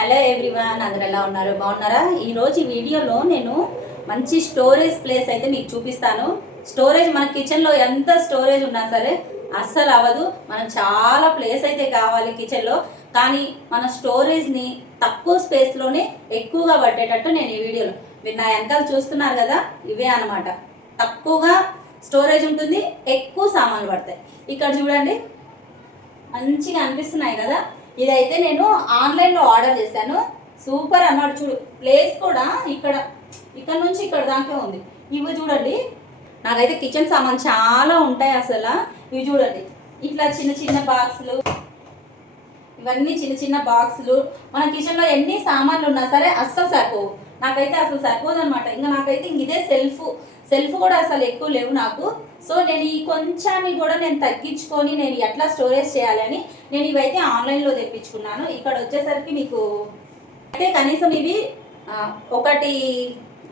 Hello everyone, అందరు ఎలా ఉన్నారు? బాగున్నారా? ఈరోజు ఈ వీడియోలో నేను మంచి స్టోరేజ్ ప్లేస్ అయితే మీకు చూపిస్తాను. స్టోరేజ్ మన కిచెన్లో ఎంత స్టోరేజ్ ఉన్నా సరే అస్సలు అవ్వదు. మనకు చాలా ప్లేస్ అయితే కావాలి కిచెన్లో, కానీ మన స్టోరేజ్ని తక్కువ స్పేస్లోనే ఎక్కువగా పట్టేటట్టు నేను ఈ వీడియోలో మీరు నా వెనకాల చూస్తున్నారు కదా, ఇవే అనమాట. తక్కువగా స్టోరేజ్ ఉంటుంది, ఎక్కువ సామాన్లు పడతాయి. ఇక్కడ చూడండి, మంచిగా అనిపిస్తున్నాయి కదా. ఇదైతే నేను ఆన్లైన్లో ఆర్డర్ చేశాను. సూపర్ అన్నమాట. చూడు, ప్లేస్ కూడా ఇక్కడ నుంచి ఇక్కడ దాకా ఉంది. ఇవి చూడండి, నాకైతే కిచెన్ సామాన్ చాలా ఉంటాయి అసలు. ఇవి చూడండి, ఇట్లా చిన్న చిన్న బాక్సులు, ఇవన్నీ చిన్న చిన్న బాక్సులు. మన కిచెన్లో ఎన్ని సామాన్లు ఉన్నా సరే అస్సలు సరిపోవు. నాకైతే అసలు సరిపోదు అనమాట. ఇంకా నాకైతే ఇదే సెల్ఫ్ కూడా అసలు ఎక్కువ లేవు నాకు. సో నేను ఈ కొంచాన్ని కూడా నేను తగ్గించుకొని నేను ఎట్లా స్టోరేజ్ చేయాలని నేను ఇవైతే ఆన్లైన్లో తెప్పించుకున్నాను. ఇక్కడ వచ్చేసరికి మీకు అయితే కనీసం ఇవి ఒకటి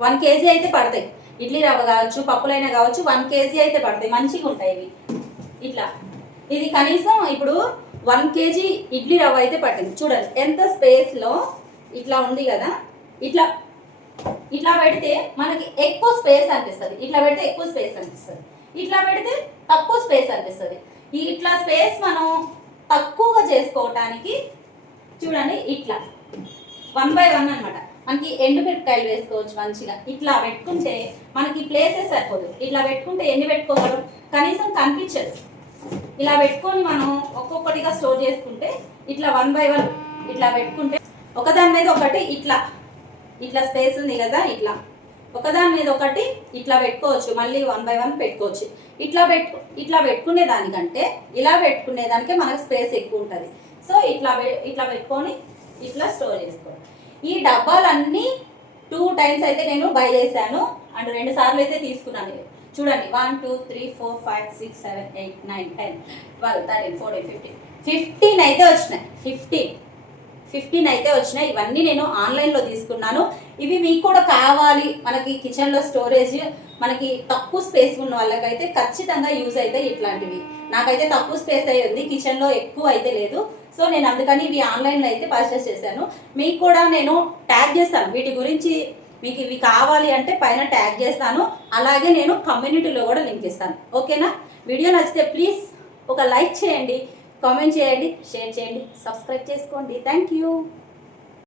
1 kg అయితే పడతాయి. ఇడ్లీ రవ్వ కావచ్చు, పప్పులైనా కావచ్చు, 1 kg అయితే పడతాయి. మంచిగా ఉంటాయి ఇవి. ఇట్లా ఇది కనీసం ఇప్పుడు 1 kg ఇడ్లీ రవ్వ అయితే పట్టింది. చూడండి ఎంత స్పేస్లో ఇట్లా ఉంది కదా. ఇట్లా పెడితే మనకి ఎక్కువ స్పేస్ అనిపిస్తుంది. ఇట్లా పెడితే ఎక్కువ స్పేస్ అనిపిస్తుంది. ఇట్లా పెడితే తక్కువ స్పేస్ అనిపిస్తుంది. ఇట్లా స్పేస్ మనం తక్కువగా చేసుకోవటానికి చూడండి, ఇట్లా 1 by 1 అనమాట. మనకి ఎండుమిరపకాయలు వేసుకోవచ్చు మంచిగా. ఇట్లా పెట్టుకుంటే మనకి ప్లేసే సరిపోదు. ఇట్లా పెట్టుకుంటే ఎన్ని పెట్టుకోగలం? కనీసం కనిపించదు. ఇలా పెట్టుకొని మనం ఒక్కొక్కటిగా స్టోర్ చేసుకుంటే ఇట్లా 1 by 1 ఇట్లా పెట్టుకుంటే ఒకదాని మీద ఒకటి ఇట్లా స్పేస్ ఉంది కదా, ఒకదాని మీద ఒకటి ఇట్లా పెట్టుకోవచ్చు. మళ్ళీ 1 by 1 పెట్టుకోవచ్చు. ఇట్లా పెట్టుకునే దానికంటే ఇలా పెట్టుకునే దానికే మనకు స్పేస్ ఎక్కువ ఉంటుంది. సో ఇట్లా పెట్టుకొని ఇట్లా స్టోర్ చేసుకోవాలి. ఈ డబ్బాలన్నీ 2 times అయితే నేను బై చేశాను. అండ్ 2 సార్లు అయితే తీసుకున్నాను. చూడండి, 1 2 3 4 5 6 7 8 9 10 12 13 14 15 అయితే వచ్చినాయి. 15 అయితే వచ్చినాయి. ఇవన్నీ నేను ఆన్లైన్లో తీసుకున్నాను. ఇవి మీకు కూడా కావాలి, మనకి కిచెన్లో స్టోరేజ్ మనకి తక్కువ స్పేస్ ఉన్న వాళ్ళకైతే ఖచ్చితంగా యూజ్ అవుతాయి ఇట్లాంటివి. నాకైతే తక్కువ స్పేస్ అయి ఉంది, కిచెన్లో ఎక్కువ అయితే లేదు. సో నేను అందుకని ఇవి ఆన్లైన్లో అయితే పర్చేస్ చేశాను. మీకు కూడా నేను ట్యాగ్ చేస్తాను వీటి గురించి. మీకు ఇవి కావాలి అంటే పైన ట్యాగ్ చేస్తాను. అలాగే నేను కమ్యూనిటీలో కూడా లింక్ ఇస్తాను. ఓకేనా? వీడియో నచ్చితే ప్లీజ్ ఒక లైక్ చేయండి, కామెంట్ చేయండి, షేర్ చేయండి, సబ్స్క్రైబ్ చేసుకోండి. Thank you.